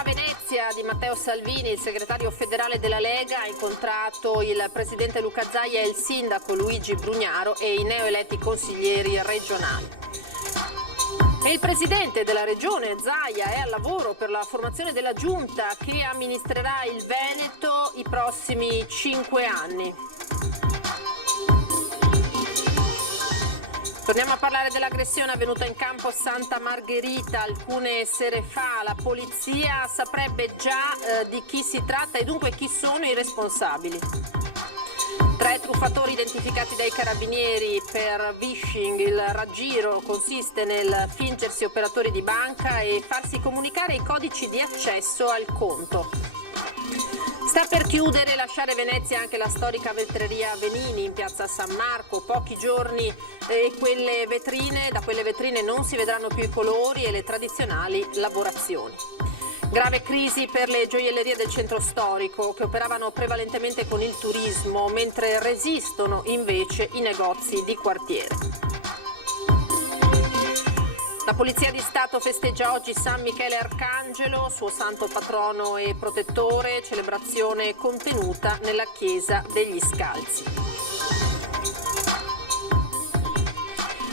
A Venezia di Matteo Salvini, il segretario federale della Lega, ha incontrato il presidente Luca Zaia e il sindaco Luigi Brugnaro e i neoeletti consiglieri regionali. E il presidente della regione Zaia è al lavoro per la formazione della giunta che amministrerà il Veneto i prossimi 5 anni. Torniamo a parlare dell'aggressione avvenuta in campo Santa Margherita alcune sere fa. La polizia saprebbe già di chi si tratta e dunque chi sono i responsabili. 3 truffatori identificati dai carabinieri per phishing. Il raggiro consiste nel fingersi operatori di banca e farsi comunicare i codici di accesso al conto. Sta per chiudere e lasciare Venezia anche la storica vetreria Venini in piazza San Marco. Pochi giorni e da quelle vetrine non si vedranno più i colori e le tradizionali lavorazioni. Grave crisi per le gioiellerie del centro storico che operavano prevalentemente con il turismo, mentre resistono invece i negozi di quartiere. La Polizia di Stato festeggia oggi San Michele Arcangelo, suo santo patrono e protettore, celebrazione contenuta nella chiesa degli Scalzi.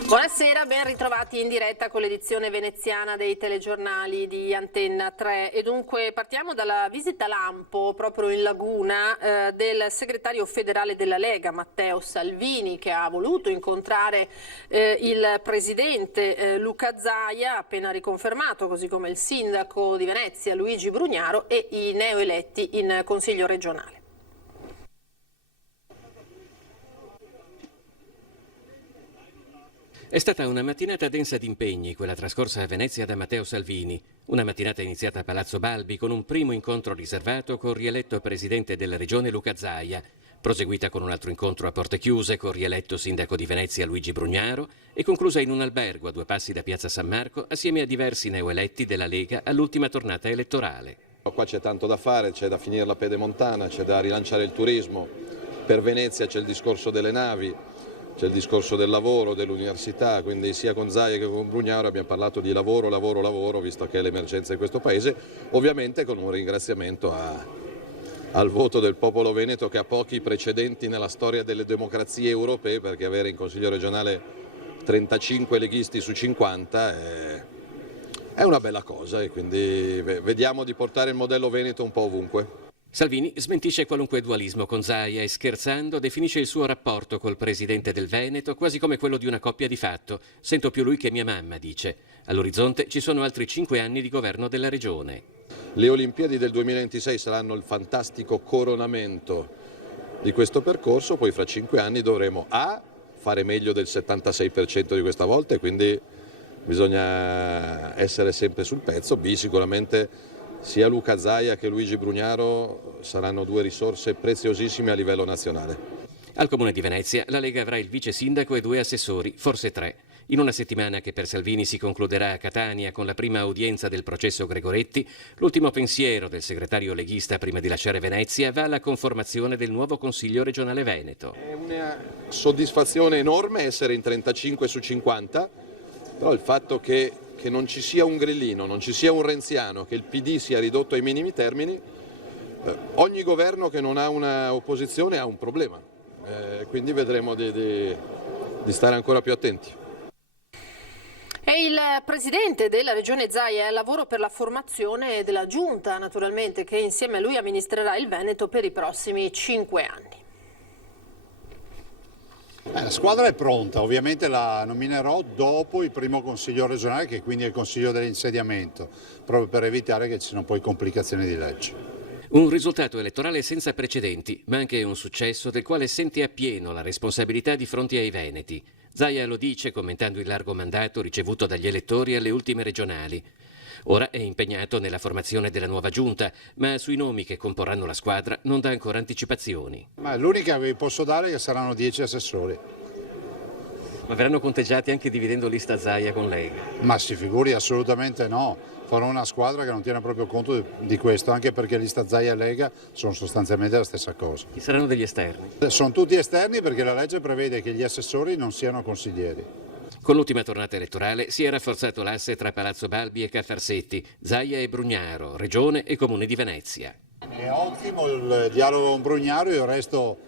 Buonasera, ben ritrovati in diretta con l'edizione veneziana dei telegiornali di Antenna 3 e dunque partiamo dalla visita lampo proprio in Laguna del segretario federale della Lega Matteo Salvini, che ha voluto incontrare il presidente Luca Zaia, appena riconfermato, così come il sindaco di Venezia Luigi Brugnaro e i neoeletti in Consiglio regionale. È stata una mattinata densa di impegni, quella trascorsa a Venezia da Matteo Salvini. Una mattinata iniziata a Palazzo Balbi con un primo incontro riservato con rieletto presidente della regione Luca Zaia, proseguita con un altro incontro a porte chiuse con rieletto sindaco di Venezia Luigi Brugnaro e conclusa in un albergo a 2 passi da piazza San Marco assieme a diversi neoeletti della Lega all'ultima tornata elettorale. Qua c'è tanto da fare, c'è da finire la pedemontana, c'è da rilanciare il turismo. Per Venezia c'è il discorso delle navi. C'è il discorso del lavoro, dell'università, quindi sia con Zaia che con Brugnaro abbiamo parlato di lavoro, visto che è l'emergenza di questo Paese, ovviamente con un ringraziamento al voto del popolo veneto che ha pochi precedenti nella storia delle democrazie europee, perché avere in Consiglio regionale 35 leghisti su 50 è una bella cosa e quindi vediamo di portare il modello veneto un po' ovunque. Salvini smentisce qualunque dualismo con Zaia e scherzando definisce il suo rapporto col presidente del Veneto quasi come quello di una coppia di fatto. Sento più lui che mia mamma, dice. All'orizzonte ci sono altri 5 anni di governo della regione. Le Olimpiadi del 2026 saranno il fantastico coronamento di questo percorso, poi fra 5 anni dovremo A, fare meglio del 76% di questa volta e quindi bisogna essere sempre sul pezzo, B, sicuramente sia Luca Zaia che Luigi Brugnaro saranno 2 risorse preziosissime a livello nazionale. Al Comune di Venezia la Lega avrà il vice sindaco e 2 assessori, forse 3. In una settimana che per Salvini si concluderà a Catania con la prima udienza del processo Gregoretti, l'ultimo pensiero del segretario leghista prima di lasciare Venezia va alla conformazione del nuovo Consiglio regionale Veneto. È una soddisfazione enorme essere in 35 su 50, però il fatto che non ci sia un grillino, non ci sia un renziano, che il PD sia ridotto ai minimi termini, ogni governo che non ha una opposizione ha un problema, quindi vedremo di stare ancora più attenti. E il presidente della regione Zaia è al lavoro per la formazione della giunta, naturalmente, che insieme a lui amministrerà il Veneto per i prossimi 5 anni. La squadra è pronta, ovviamente la nominerò dopo il primo consiglio regionale, che quindi è il consiglio dell'insediamento, proprio per evitare che ci siano poi complicazioni di legge. Un risultato elettorale senza precedenti, ma anche un successo del quale sente appieno la responsabilità di fronte ai veneti. Zaia lo dice commentando il largo mandato ricevuto dagli elettori alle ultime regionali. Ora è impegnato nella formazione della nuova giunta, ma sui nomi che comporranno la squadra non dà ancora anticipazioni. Ma l'unica che vi posso dare è che saranno 10 assessori. Ma verranno conteggiati anche dividendo lista Zaia con Lega? Ma si figuri, assolutamente no. Farò una squadra che non tiene proprio conto di questo, anche perché lista Zaia e Lega sono sostanzialmente la stessa cosa. Ci saranno degli esterni? Sono tutti esterni perché la legge prevede che gli assessori non siano consiglieri. Con l'ultima tornata elettorale si è rafforzato l'asse tra Palazzo Balbi e Caffarsetti, Zaia e Brugnaro, Regione e Comune di Venezia. È ottimo il dialogo con Brugnaro, io resto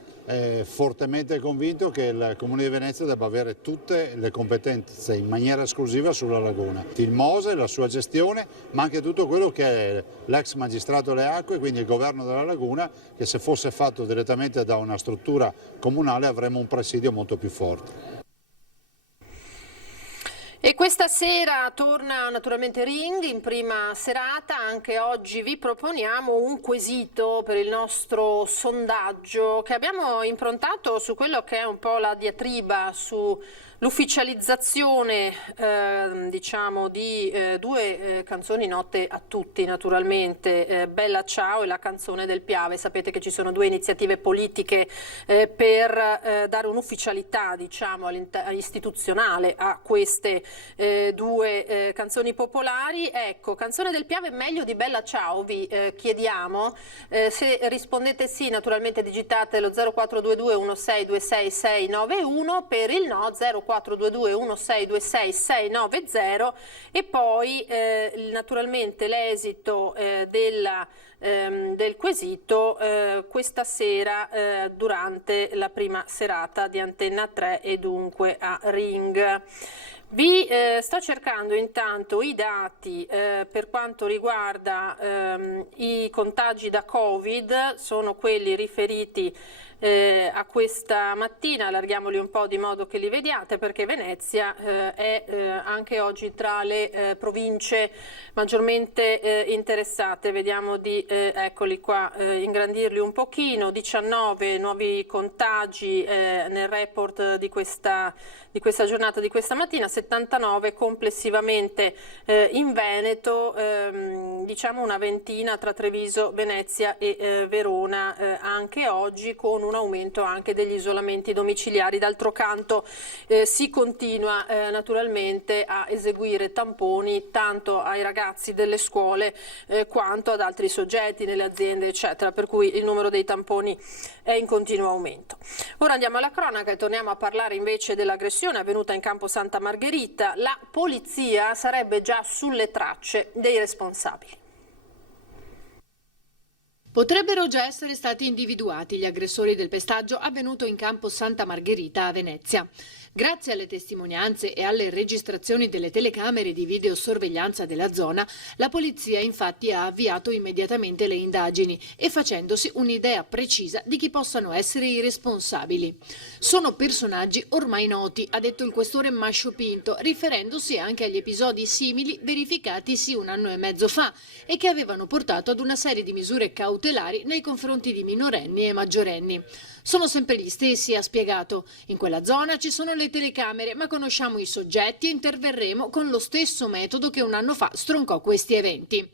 fortemente convinto che il Comune di Venezia debba avere tutte le competenze in maniera esclusiva sulla laguna. Il Mose, la sua gestione, ma anche tutto quello che è l'ex magistrato alle acque, quindi il governo della laguna, che se fosse fatto direttamente da una struttura comunale avremmo un presidio molto più forte. E questa sera torna naturalmente Ring in prima serata. Anche oggi vi proponiamo un quesito per il nostro sondaggio che abbiamo improntato su quello che è un po' la diatriba sull'ufficializzazione diciamo di due canzoni note a tutti naturalmente, Bella Ciao e la canzone del Piave. Sapete che ci sono due iniziative politiche per dare un'ufficialità diciamo istituzionale a queste due canzoni popolari. Ecco, canzone del Piave meglio di Bella Ciao, vi chiediamo. Se rispondete sì, naturalmente digitate lo 0422 1626 691, per il no 0422 1626 690, e poi naturalmente l'esito del quesito questa sera durante la prima serata di Antenna 3 e dunque a Ring. Vi sto cercando intanto i dati per quanto riguarda i contagi da Covid, sono quelli riferiti a questa mattina, allarghiamoli un po' di modo che li vediate, perché Venezia è anche oggi tra le province maggiormente interessate. Vediamo di, eccoli qua, ingrandirli un pochino. 19 nuovi contagi nel report di questa giornata, di questa mattina, 79 complessivamente in Veneto, diciamo una ventina tra Treviso, Venezia e Verona anche oggi, con un aumento anche degli isolamenti domiciliari. D'altro canto si continua naturalmente a eseguire tamponi tanto ai ragazzi delle scuole quanto ad altri soggetti nelle aziende eccetera, per cui il numero dei tamponi è in continuo aumento. Ora andiamo alla cronaca e torniamo a parlare invece dell'aggressione avvenuta in campo Santa Margherita. La polizia sarebbe già sulle tracce dei responsabili. Potrebbero già essere stati individuati gli aggressori del pestaggio avvenuto in campo Santa Margherita a Venezia. Grazie alle testimonianze e alle registrazioni delle telecamere di videosorveglianza della zona, la polizia infatti ha avviato immediatamente le indagini e facendosi un'idea precisa di chi possano essere i responsabili. Sono personaggi ormai noti, ha detto il questore Mascio Pinto, riferendosi anche agli episodi simili verificatisi 1 anno e mezzo fa e che avevano portato ad una serie di misure cautelari nei confronti di minorenni e maggiorenni. Sono sempre gli stessi, ha spiegato. In quella zona ci sono le telecamere, ma conosciamo i soggetti e interverremo con lo stesso metodo che 1 anno fa stroncò questi eventi.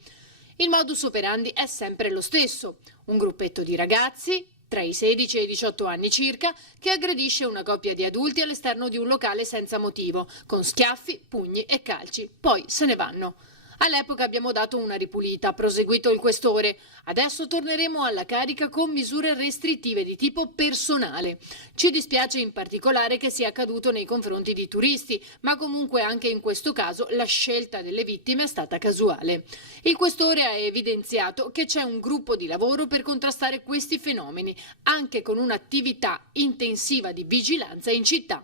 Il modus operandi è sempre lo stesso. Un gruppetto di ragazzi, tra i 16 e i 18 anni circa, che aggredisce una coppia di adulti all'esterno di un locale senza motivo, con schiaffi, pugni e calci. Poi se ne vanno. All'epoca abbiamo dato una ripulita, ha proseguito il questore. Adesso torneremo alla carica con misure restrittive di tipo personale. Ci dispiace in particolare che sia accaduto nei confronti di turisti, ma comunque anche in questo caso la scelta delle vittime è stata casuale. Il questore ha evidenziato che c'è un gruppo di lavoro per contrastare questi fenomeni, anche con un'attività intensiva di vigilanza in città.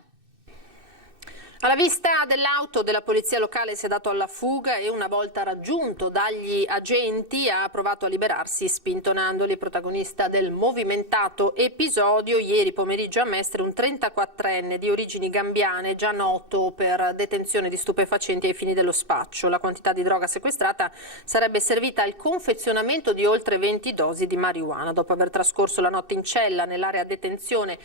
Alla vista dell'auto della polizia locale si è dato alla fuga e una volta raggiunto dagli agenti ha provato a liberarsi spintonandoli. Protagonista del movimentato episodio ieri pomeriggio a Mestre un 34enne di origini gambiane già noto per detenzione di stupefacenti ai fini dello spaccio. La quantità di droga sequestrata sarebbe servita al confezionamento di oltre 20 dosi di marijuana. Dopo aver trascorso la notte in cella nell'area detenzione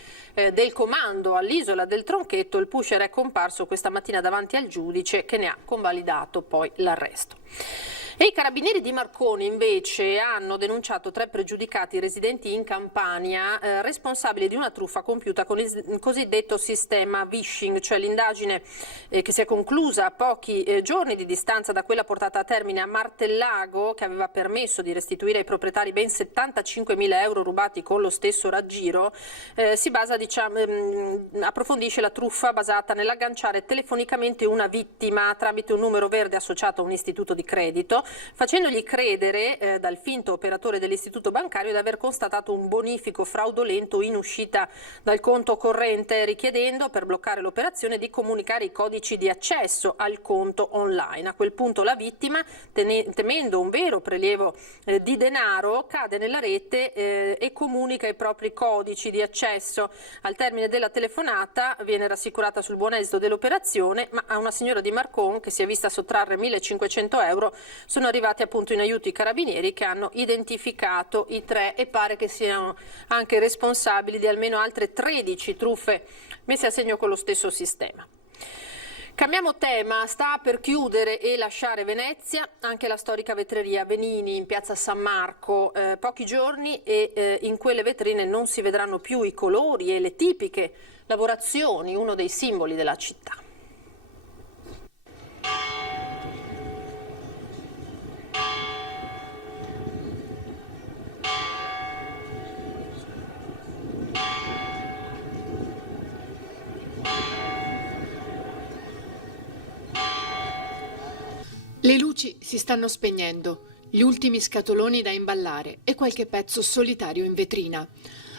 del comando all'isola del Tronchetto, il pusher è comparso questa mattina davanti al giudice che ne ha convalidato poi l'arresto. E i carabinieri di Marconi invece hanno denunciato 3 pregiudicati residenti in Campania responsabili di una truffa compiuta con il cosiddetto sistema phishing, cioè l'indagine che si è conclusa a pochi giorni di distanza da quella portata a termine a Martellago, che aveva permesso di restituire ai proprietari ben 75.000 euro rubati con lo stesso raggiro, si basa, approfondisce la truffa basata nell'agganciare telefonicamente una vittima tramite un numero verde associato a un istituto di credito, facendogli credere dal finto operatore dell'istituto bancario di aver constatato un bonifico fraudolento in uscita dal conto corrente, richiedendo per bloccare l'operazione di comunicare i codici di accesso al conto online. A quel punto la vittima, temendo un vero prelievo di denaro, cade nella rete e comunica i propri codici di accesso. Al termine della telefonata viene rassicurata sul buon esito dell'operazione, ma a una signora di Marcon, che si è vista sottrarre 1.500 euro, sono arrivati appunto in aiuto i carabinieri, che hanno identificato i 3 e pare che siano anche responsabili di almeno altre 13 truffe messe a segno con lo stesso sistema. Cambiamo tema, sta per chiudere e lasciare Venezia anche la storica vetreria Venini in piazza San Marco. Pochi giorni e in quelle vetrine non si vedranno più i colori e le tipiche lavorazioni, uno dei simboli della città. Le luci si stanno spegnendo, gli ultimi scatoloni da imballare e qualche pezzo solitario in vetrina.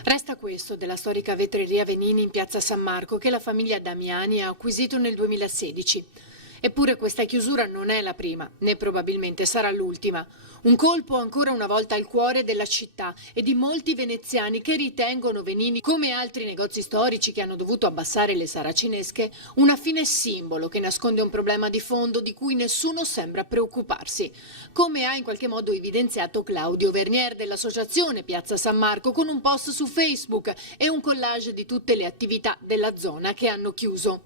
Resta questo della storica vetreria Venini in piazza San Marco, che la famiglia Damiani ha acquisito nel 2016. Eppure questa chiusura non è la prima, né probabilmente sarà l'ultima. Un colpo ancora una volta al cuore della città e di molti veneziani che ritengono Venini, come altri negozi storici che hanno dovuto abbassare le saracinesche, una fine simbolo che nasconde un problema di fondo di cui nessuno sembra preoccuparsi. Come ha in qualche modo evidenziato Claudio Vernier dell'associazione Piazza San Marco con un post su Facebook e un collage di tutte le attività della zona che hanno chiuso.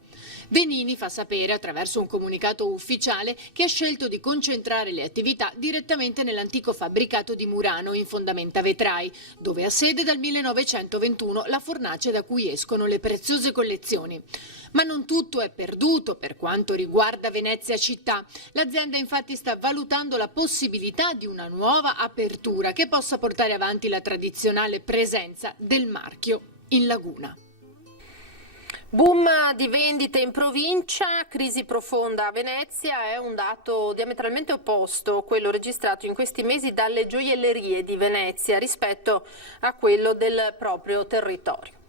Venini fa sapere attraverso un comunicato ufficiale che ha scelto di concentrare le attività direttamente nell'antico fabbricato di Murano in fondamenta vetrai, dove ha sede dal 1921 la fornace da cui escono le preziose collezioni. Ma non tutto è perduto per quanto riguarda Venezia città. L'azienda infatti sta valutando la possibilità di una nuova apertura che possa portare avanti la tradizionale presenza del marchio in laguna. Boom di vendite in provincia, crisi profonda a Venezia è un dato diametralmente opposto, quello registrato in questi mesi dalle gioiellerie di Venezia rispetto a quello del proprio territorio.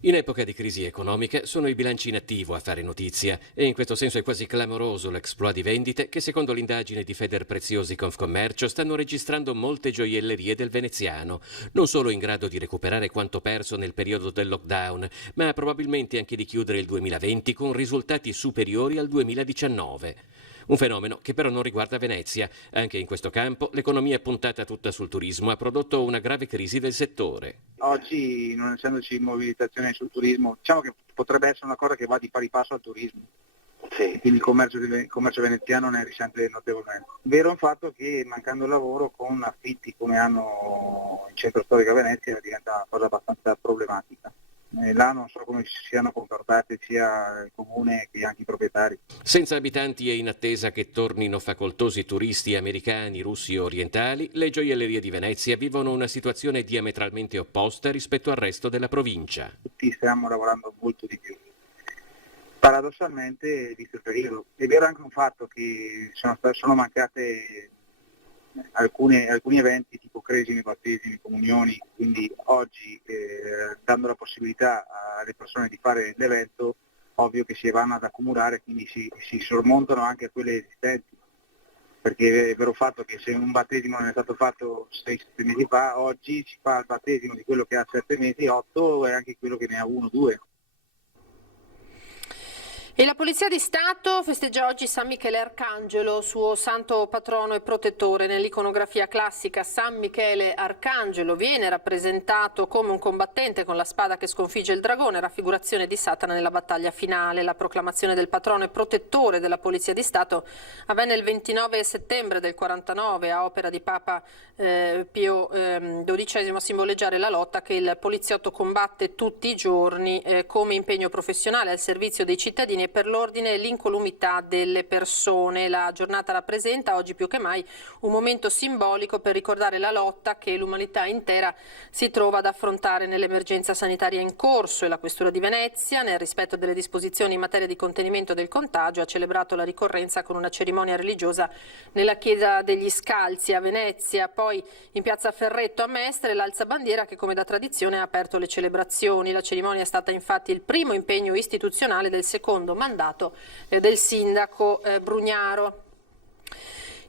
In epoca di crisi economica sono i bilanci in attivo a fare notizia e in questo senso è quasi clamoroso l'exploit di vendite che secondo l'indagine di Federpreziosi Confcommercio stanno registrando molte gioiellerie del veneziano, non solo in grado di recuperare quanto perso nel periodo del lockdown, ma probabilmente anche di chiudere il 2020 con risultati superiori al 2019. Un fenomeno che però non riguarda Venezia. Anche in questo campo l'economia puntata tutta sul turismo ha prodotto una grave crisi del settore. Oggi, non essendoci mobilitazione sul turismo, diciamo che potrebbe essere una cosa che va di pari passo al turismo. Sì. Quindi il commercio veneziano ne risente notevolmente. Vero è un fatto che mancando lavoro con affitti come hanno il centro storico a Venezia diventa una cosa abbastanza problematica. Là non so come si siano comportati sia il comune che anche i proprietari. Senza abitanti e in attesa che tornino facoltosi turisti americani, russi e orientali, le gioiellerie di Venezia vivono una situazione diametralmente opposta rispetto al resto della provincia. Tutti stiamo lavorando molto di più. Paradossalmente, visto il periodo, è vero anche un fatto che sono mancate alcuni eventi tipo cresimi, battesimi, comunioni, quindi oggi dando la possibilità alle persone di fare l'evento, ovvio che si vanno ad accumulare, quindi si sormontano anche a quelle esistenti, perché è vero fatto che se un battesimo non è stato fatto 6-7 mesi fa, oggi si fa il battesimo di quello che ha 7 mesi, 8 e anche quello che ne ha 1-2. E la Polizia di Stato festeggia oggi San Michele Arcangelo, suo santo patrono e protettore. Nell'iconografia classica San Michele Arcangelo viene rappresentato come un combattente con la spada che sconfigge il dragone, raffigurazione di Satana nella battaglia finale. La proclamazione del patrono e protettore della Polizia di Stato avvenne il 29 settembre del 49 a opera di Papa Pio XII, a simboleggiare la lotta che il poliziotto combatte tutti i giorni come impegno professionale al servizio dei cittadini e per l'ordine e l'incolumità delle persone. La giornata rappresenta oggi più che mai un momento simbolico per ricordare la lotta che l'umanità intera si trova ad affrontare nell'emergenza sanitaria in corso, e la Questura di Venezia, nel rispetto delle disposizioni in materia di contenimento del contagio, ha celebrato la ricorrenza con una cerimonia religiosa nella Chiesa degli Scalzi a Venezia. Poi in piazza Ferretto a Mestre l'alzabandiera che come da tradizione ha aperto le celebrazioni. La cerimonia è stata infatti il primo impegno istituzionale del secondo mandato del sindaco Brugnaro.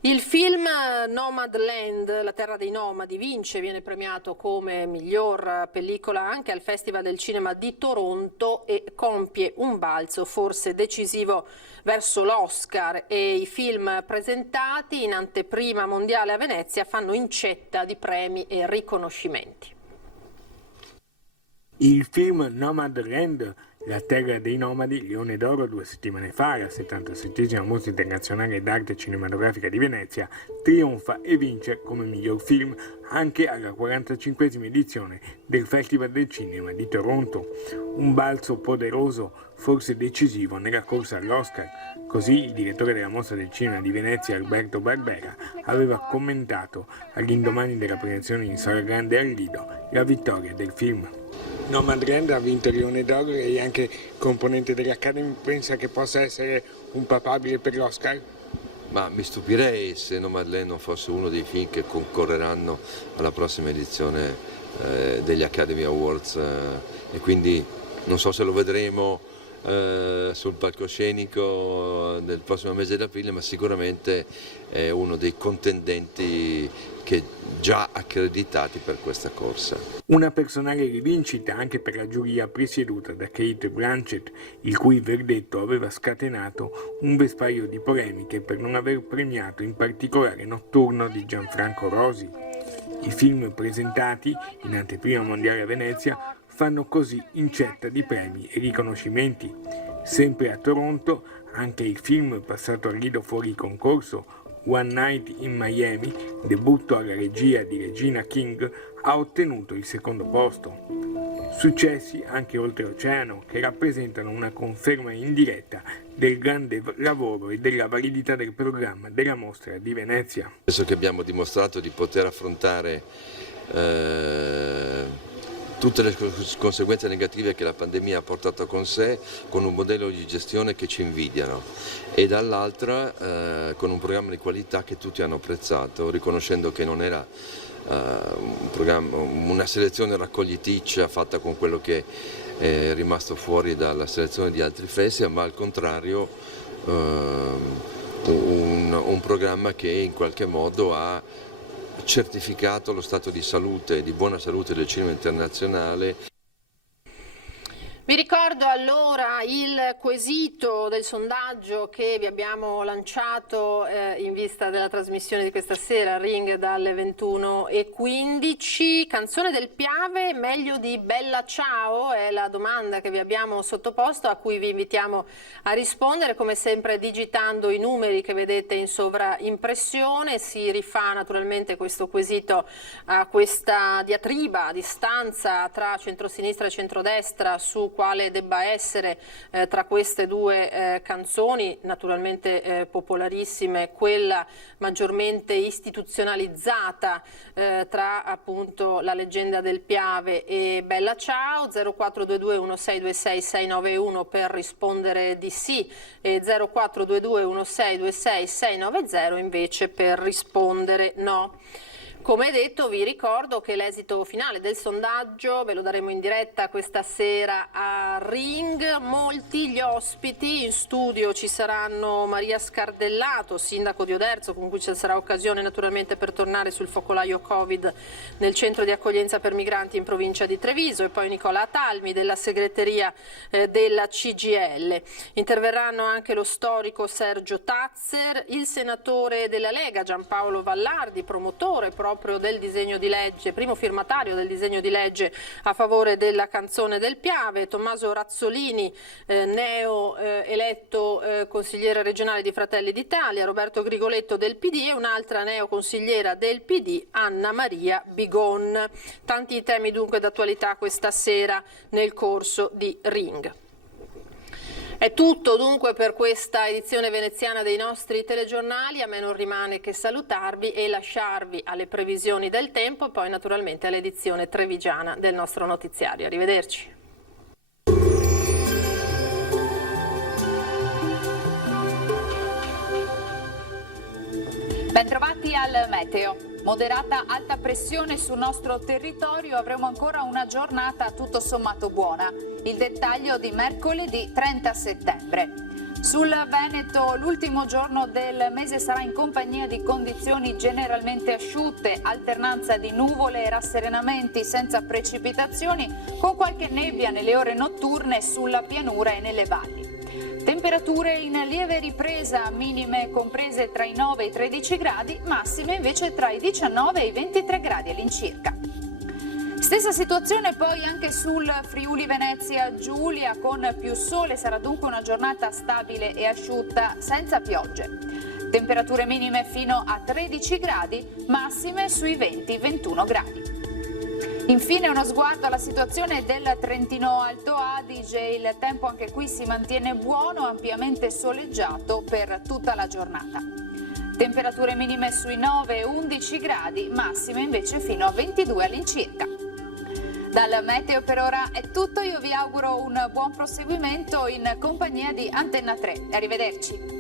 Il film Nomadland, La terra dei nomadi, viene premiato come miglior pellicola anche al Festival del Cinema di Toronto e compie un balzo forse decisivo verso l'Oscar, e i film presentati in anteprima mondiale a Venezia fanno incetta di premi e riconoscimenti. Il film Nomadland, La terra dei nomadi, Leone d'Oro 2 settimane fa alla 77esima Mostra Internazionale d'Arte Cinematografica di Venezia, trionfa e vince come miglior film anche alla 45esima edizione del Festival del Cinema di Toronto. Un balzo poderoso, forse decisivo nella corsa all'Oscar. Così il direttore della Mostra del Cinema di Venezia, Alberto Barbera, aveva commentato all'indomani della premiazione in Sala Grande al Lido la vittoria del film. Nomadland ha vinto il Leone d'Oro e anche componente dell'Academy. Pensa che possa essere un papabile per l'Oscar? Ma mi stupirei se Nomadland non fosse uno dei film che concorreranno alla prossima edizione degli Academy Awards e quindi non so se lo vedremo sul palcoscenico del prossimo mese di aprile, ma sicuramente è uno dei contendenti che già accreditati per questa corsa. Una personale rivincita anche per la giuria presieduta da Cate Blanchett, il cui verdetto aveva scatenato un vespaio di polemiche per non aver premiato in particolare Notturno di Gianfranco Rosi. I film presentati in anteprima mondiale a Venezia fanno così incetta di premi e riconoscimenti. Sempre a Toronto, anche il film passato al Lido fuori concorso, One Night in Miami, debutto alla regia di Regina King, ha ottenuto il secondo posto. Successi anche oltreoceano che rappresentano una conferma indiretta del grande lavoro e della validità del programma della Mostra di Venezia. Penso che abbiamo dimostrato di poter affrontare tutte le conseguenze negative che la pandemia ha portato con sé, con un modello di gestione che ci invidiano, e dall'altra con un programma di qualità che tutti hanno apprezzato, riconoscendo che non era una selezione raccogliticcia fatta con quello che è rimasto fuori dalla selezione di altri festival, ma al contrario un programma che in qualche modo ha certificato lo stato di salute, di buona salute del cinema internazionale. Vi ricordo allora il quesito del sondaggio che vi abbiamo lanciato in vista della trasmissione di questa sera, Ring dalle 21:15. Canzone del Piave, meglio di Bella Ciao? È la domanda che vi abbiamo sottoposto, a cui vi invitiamo a rispondere, come sempre digitando i numeri che vedete in sovraimpressione. Si rifà naturalmente questo quesito a questa diatriba a distanza tra centrosinistra e centrodestra su quale debba essere tra queste due canzoni, naturalmente popolarissime, quella maggiormente istituzionalizzata tra appunto La leggenda del Piave e Bella Ciao. 0422 1626 691 per rispondere di sì e 0422 1626 690 invece per rispondere no. Come detto, vi ricordo che l'esito finale del sondaggio ve lo daremo in diretta questa sera a Ring. Molti gli ospiti, in studio ci saranno Maria Scardellato, sindaco di Oderzo, con cui ci sarà occasione naturalmente per tornare sul focolaio Covid nel centro di accoglienza per migranti in provincia di Treviso, e poi Nicola Talmi della segreteria della CGIL. Interverranno anche lo storico Sergio Tazzer, il senatore della Lega Giampaolo Vallardi, promotore proprio del disegno di legge, primo firmatario del disegno di legge a favore della canzone del Piave, Tommaso Razzolini, neo eletto consigliere regionale di Fratelli d'Italia, Roberto Grigoletto del PD e un'altra neo consigliera del PD, Anna Maria Bigon. Tanti temi dunque d'attualità questa sera nel corso di Ring. È tutto dunque per questa edizione veneziana dei nostri telegiornali. A me non rimane che salutarvi e lasciarvi alle previsioni del tempo e poi naturalmente all'edizione trevigiana del nostro notiziario. Arrivederci. Bentrovati al meteo. Moderata alta pressione sul nostro territorio, avremo ancora una giornata tutto sommato buona. Il dettaglio di mercoledì 30 settembre. Sul Veneto l'ultimo giorno del mese sarà in compagnia di condizioni generalmente asciutte, alternanza di nuvole e rasserenamenti senza precipitazioni, con qualche nebbia nelle ore notturne sulla pianura e nelle valli. Temperature in lieve ripresa, minime comprese tra i 9 e i 13 gradi, massime invece tra i 19 e i 23 gradi all'incirca. Stessa situazione poi anche sul Friuli Venezia Giulia, con più sole, sarà dunque una giornata stabile e asciutta senza piogge. Temperature minime fino a 13 gradi, massime sui 20-21 gradi. Infine uno sguardo alla situazione del Trentino Alto Adige, il tempo anche qui si mantiene buono, ampiamente soleggiato per tutta la giornata. Temperature minime sui 9-11 gradi, massime invece fino a 22 all'incirca. Dal meteo per ora è tutto, io vi auguro un buon proseguimento in compagnia di Antenna 3. Arrivederci.